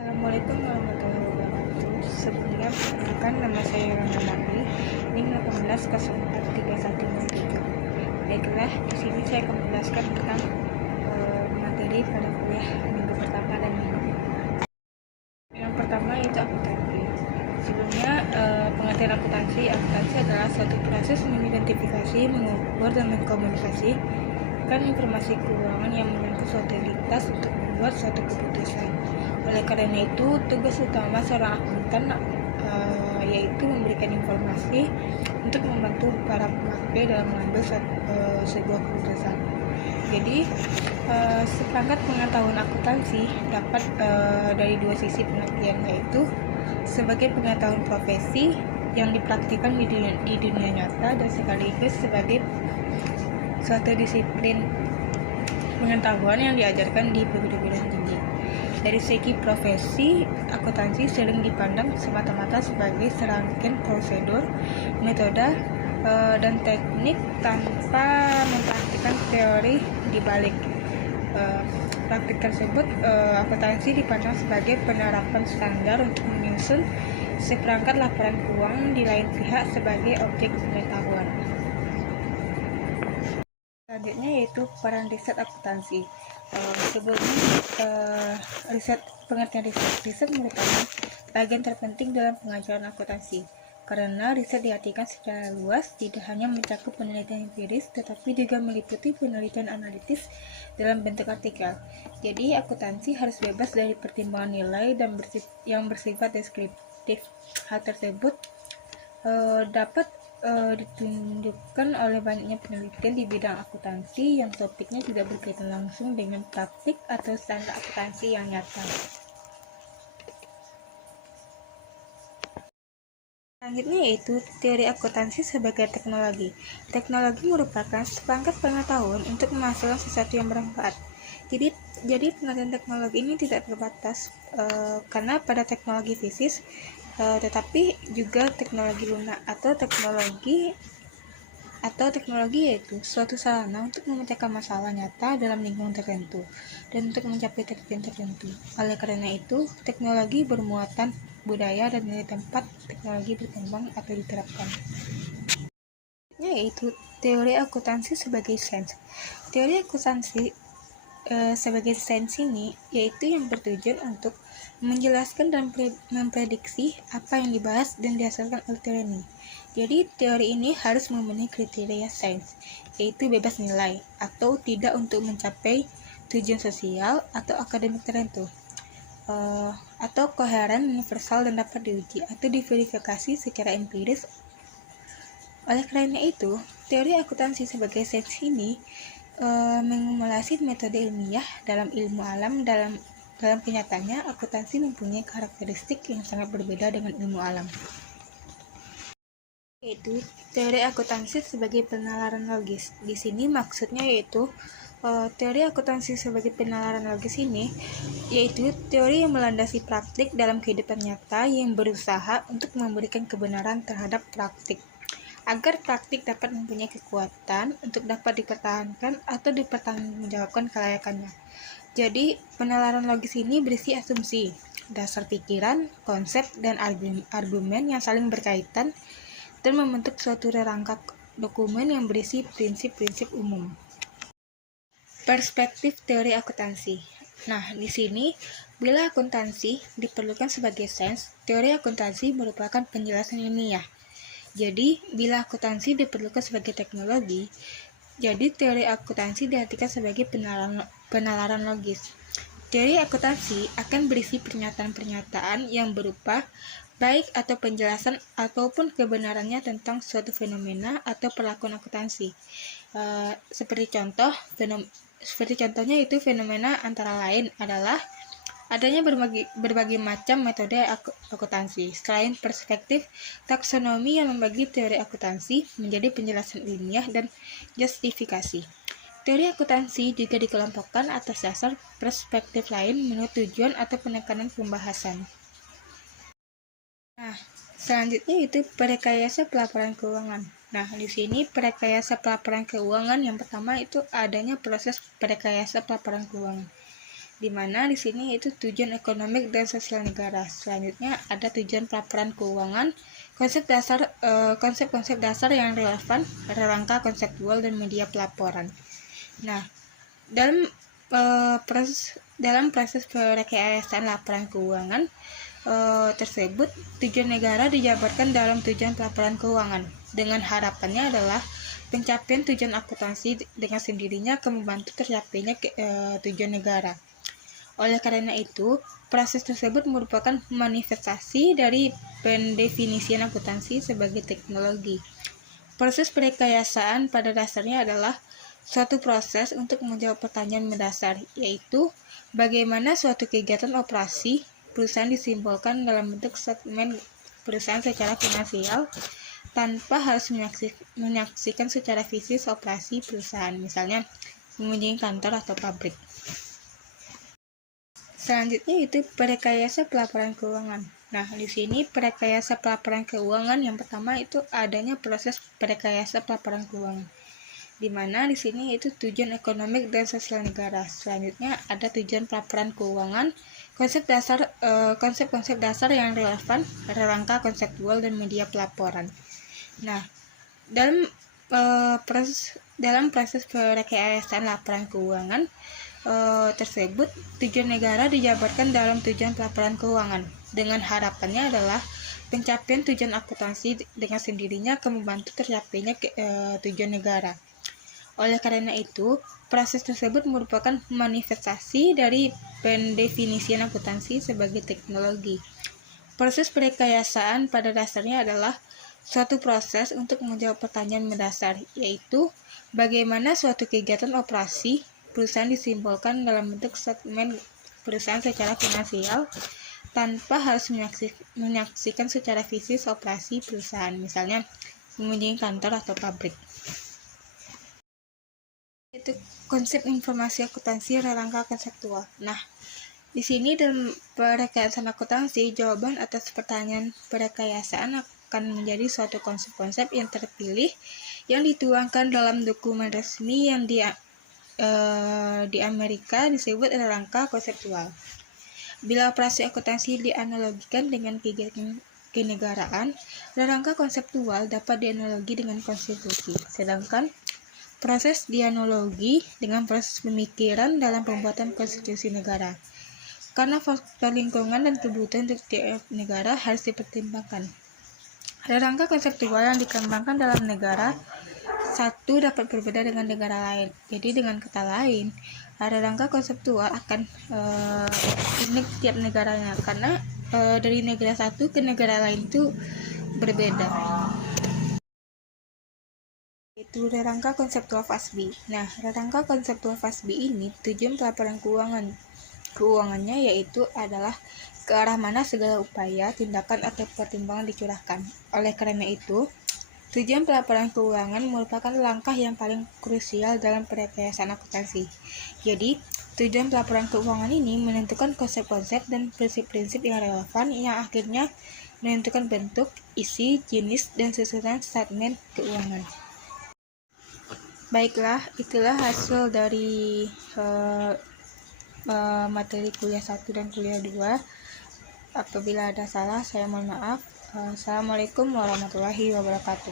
Assalamualaikum warahmatullahi wabarakatuh. Sebelumnya perkenalkan, nama saya Rana Mami, NIM 18043107. Baiklah, di sini saya akan menjelaskan tentang materi pada kuliah minggu pertama dan minggu kedua. Yang pertama yaitu akuntansi. Sebelumnya, pengertian akuntansi adalah suatu proses mengidentifikasi, mengukur, dan mengkomunikasikan informasi keuangan yang menyangkut suatu entitas untuk membuat suatu keputusan. Oleh karena itu, tugas utama seorang akuntan yaitu memberikan informasi untuk membantu para pemakai dalam mengambil sebuah keputusan. Jadi, seperangkat pengetahuan akuntansi dapat dari dua sisi pengertian, yaitu sebagai pengetahuan profesi yang dipraktikkan di dunia nyata dan sekaligus sebagai suatu disiplin pengetahuan yang diajarkan di perguruan tinggi. Dari segi profesi, akuntansi sering dipandang semata-mata sebagai serangkaian prosedur, metode, dan teknik tanpa mempraktikkan teori di balik. Praktik tersebut, akuntansi dipandang sebagai penerapan standar untuk menyusun seperangkat laporan keuangan di lain pihak sebagai objek pengetahuan. Selanjutnya yaitu peran riset akuntansi. Pengertian riset merupakan bagian terpenting dalam pengajaran akuntansi, karena riset diartikan secara luas tidak hanya mencakup penelitian empiris, tetapi juga meliputi penelitian analitis dalam bentuk artikel. Jadi, akuntansi harus bebas dari pertimbangan nilai dan yang bersifat deskriptif. Hal tersebut dapat ditunjukkan oleh banyaknya penelitian di bidang akuntansi yang topiknya tidak berkaitan langsung dengan praktik atau standar akuntansi yang nyata. Selanjutnya yaitu teori akuntansi sebagai teknologi. Teknologi merupakan seperangkat pengetahuan untuk menghasilkan sesuatu yang bermanfaat. Jadi pengertian teknologi ini tidak terbatas karena pada teknologi fisik, tetapi juga teknologi lunak atau teknologi yaitu suatu sarana untuk memecahkan masalah nyata dalam lingkungan tertentu dan untuk mencapai tujuan tertentu. Oleh karena itu, teknologi bermuatan budaya dan nilai tempat teknologi berkembang atau diterapkan. Yaitu teori akuntansi sebagai sains. Teori akuntansi sebagai sains ini yaitu yang bertujuan untuk menjelaskan dan memprediksi apa yang dibahas dan dihasilkan oleh teori ini. Jadi teori ini harus memenuhi kriteria sains, yaitu bebas nilai atau tidak untuk mencapai tujuan sosial atau akademik tertentu, atau koheren, universal, dan dapat diuji atau diverifikasi secara empiris. Oleh karena itu, teori akuntansi sebagai sains ini mengumulasi metode ilmiah dalam ilmu alam. Dalam kenyataannya, akuntansi mempunyai karakteristik yang sangat berbeda dengan ilmu alam. Yaitu teori akuntansi sebagai penalaran logis. Di sini maksudnya yaitu teori akuntansi sebagai penalaran logis ini yaitu teori yang melandasi praktik dalam kehidupan nyata yang berusaha untuk memberikan kebenaran terhadap praktik, agar praktik dapat mempunyai kekuatan untuk dapat dipertahankan atau dipertanggungjawabkan kelayakannya. Jadi, penalaran logis ini berisi asumsi, dasar pikiran, konsep, dan argumen yang saling berkaitan dan membentuk suatu rangka dokumen yang berisi prinsip-prinsip umum. Perspektif teori akuntansi. Nah, di sini, bila akuntansi diperlukan sebagai sains, teori akuntansi merupakan penjelasan ilmiah. Jadi, bila akuntansi diperlukan sebagai teknologi, jadi teori akuntansi diartikan sebagai penalaran logis. Teori akuntansi akan berisi pernyataan-pernyataan yang berupa baik atau penjelasan ataupun kebenarannya tentang suatu fenomena atau perlakuan akuntansi. Seperti contohnya itu fenomena antara lain adalah adanya berbagai macam metode akuntansi. Selain perspektif taksonomi yang membagi teori akuntansi menjadi penjelasan ilmiah dan justifikasi. Teori akuntansi juga dikelompokkan atas dasar perspektif lain menurut tujuan atau penekanan pembahasan. Nah, selanjutnya itu perekayasa pelaporan keuangan. Nah, di sini perekayasa pelaporan keuangan yang pertama itu adanya proses perekayasa pelaporan keuangan. di mana di sini yaitu tujuan ekonomi dan sosial negara. Selanjutnya ada tujuan pelaporan keuangan, konsep-konsep dasar yang relevan, rangka konseptual dan media pelaporan. Nah, dalam proses perekayasaan laporan keuangan tersebut, tujuan negara dijabarkan dalam tujuan pelaporan keuangan. Dengan harapannya adalah pencapaian tujuan akuntansi dengan sendirinya akan membantu tercapainya tujuan negara. Oleh karena itu, proses tersebut merupakan manifestasi dari pendefinisian akuntansi sebagai teknologi. Proses perekayasaan pada dasarnya adalah suatu proses untuk menjawab pertanyaan mendasar, yaitu bagaimana suatu kegiatan operasi perusahaan disimbolkan dalam bentuk statement perusahaan secara finansial tanpa harus menyaksikan secara fisik operasi perusahaan, misalnya mengunjungi kantor atau pabrik. Selanjutnya itu perekayasa pelaporan keuangan. Nah, di sini perekayasa pelaporan keuangan yang pertama itu adanya proses perekayasa pelaporan keuangan, di mana di sini itu tujuan ekonomi dan sosial negara. Selanjutnya ada tujuan pelaporan keuangan, konsep-konsep dasar yang relevan, rangka konseptual dan media pelaporan. Nah, dalam proses perekayasaan laporan keuangan tersebut, tujuan negara dijabarkan dalam tujuan pelaporan keuangan. Dengan harapannya adalah pencapaian tujuan akuntansi dengan sendirinya akan membantu tercapainya tujuan negara. Oleh karena itu, proses tersebut merupakan manifestasi dari pendefinisian akuntansi sebagai teknologi. Proses perekayasaan pada dasarnya adalah suatu proses untuk menjawab pertanyaan mendasar, yaitu bagaimana suatu kegiatan operasi perusahaan disimbolkan dalam bentuk statement perusahaan secara finansial tanpa harus menyaksikan secara fisik operasi perusahaan, misalnya mengunjungi kantor atau pabrik. Itu konsep informasi akuntansi rangka konseptual. Nah, di sini dalam perekayasaan akuntansi, jawaban atas pertanyaan perekayasaan akan menjadi suatu konsep-konsep yang terpilih yang dituangkan dalam dokumen resmi yang di Amerika disebut rangka konseptual. Bila operasi akuntansi dianalogikan dengan kegiatan kenegaraan, rangka konseptual dapat dianalogi dengan konstitusi, sedangkan proses dianalogi dengan proses pemikiran dalam pembuatan konstitusi negara. Karena faktor lingkungan dan kebutuhan untuk tiap negara harus dipertimbangkan. Rangka konseptual yang dikembangkan dalam negara satu dapat berbeda dengan negara lain. Jadi dengan kata lain, rangka konseptual akan unik tiap negaranya, karena dari negara satu ke negara lain itu berbeda. Itu rangka konseptual FASB. Nah, rangka konseptual FASB ini tujuan pelaporan keuangannya yaitu adalah ke arah mana segala upaya, tindakan, atau pertimbangan dicurahkan. Oleh karena itu, tujuan pelaporan keuangan merupakan langkah yang paling krusial dalam perekayasaan akuntansi. Jadi, tujuan pelaporan keuangan ini menentukan konsep-konsep dan prinsip-prinsip yang relevan yang akhirnya menentukan bentuk, isi, jenis, dan susunan statement keuangan. Baiklah, itulah hasil dari materi kuliah 1 dan kuliah 2. Apabila ada salah, saya mohon maaf. Assalamualaikum warahmatullahi wabarakatuh.